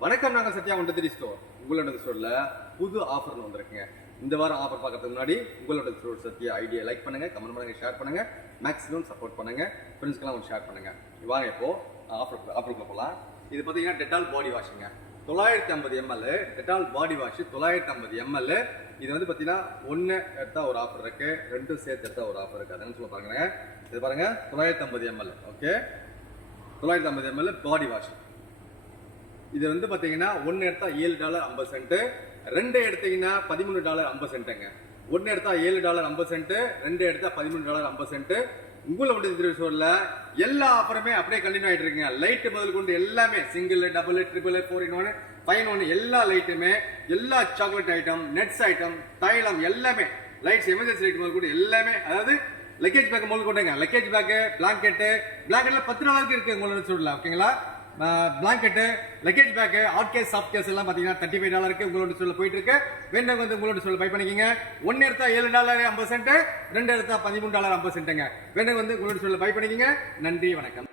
வணக்கம், நாங்கள் சத்யா ஒன்றரை ஸ்டோர். உங்களோட ஸ்டோர்ல புது ஆஃபர் வந்திருக்குங்க. இந்த வாரம் ஆஃபர் பார்க்கறதுக்கு முன்னாடி உங்களோட ஸ்டோர் சத்யா ஐடியா லைக் பண்ணுங்க, கமெண்ட் பண்ணுங்க, ஷேர் பண்ணுங்க, மேக்ஸிமம் சப்போர்ட் பண்ணுங்க, ஃப்ரெண்ட்ஸ்க்கெல்லாம் ஷேர் பண்ணுங்க. வாங்க இப்போ ஆஃபருக்குள்ள போகலாம். இது பார்த்தீங்கன்னா டெட்டால் பாடி வாஷுங்க, 950 ml Dettol body wash 950 ml. இது வந்து பார்த்தீங்கன்னா ஒன்று எடுத்தா ஒரு ஆஃபர் இருக்கு, ரெண்டும் சேர்த்து எடுத்தா ஒரு ஆஃபர் இருக்கு. அதுன்னு சொல்ல பாருங்க. இது பாருங்க 950 ml. Okay, 950 ml body wash. இது வந்து பார்த்தீங்கன்னா ஒன்று எடுத்தா $7.50, ரெண்டு எடுத்தீங்கன்னா $13.50. ஒன்று எடுத்தா $7.50, ரெண்டு எடுத்தா $13.50. உங்களோட ஸ்டோர்ல எல்லா ஆஃபருமே அப்படியே கண்டினியூ ஆயிட்டு இருக்குங்க. லைட் முதல் கொண்டு எல்லாமே single, double, triple, 4-in-1, 5-in-1 எல்லா லைட்டுமே, எல்லா சாக்லேட் ஐட்டம், நட்ஸ் ஐட்டம், தைலம் எல்லாமே, லைட்ஸ் எமர்ஜென்சி லைட் முதல் கொண்டு எல்லாமே. அதாவது லக்கேஜ் பேக் முதல் கொண்டுங்க, லக்கேஜ் பேக்கு, பிளாங்கெட்டு, பிளாங்கெட்ல $10 இருக்கு உங்களோட ஸ்டோர்ல. ஓகேங்களா, blanket, luggage bag, hard case, soft case எல்லாம் பார்த்தீங்கன்னா $35 இருக்கு உங்களோட ஸ்டோர்ல போயிட்டு இருக்கு. வேண்டவங்க வந்து உங்களோட ஸ்டோர்ல பை பண்ணிக்கங்க. ஒன்னு எடுத்தா $7.50, ரெண்டு எடுத்தா $13.50. வேண்டவங்க வந்து உங்களோட ஸ்டோர்ல பை பண்ணிக்கங்க. நன்றி, வணக்கம்.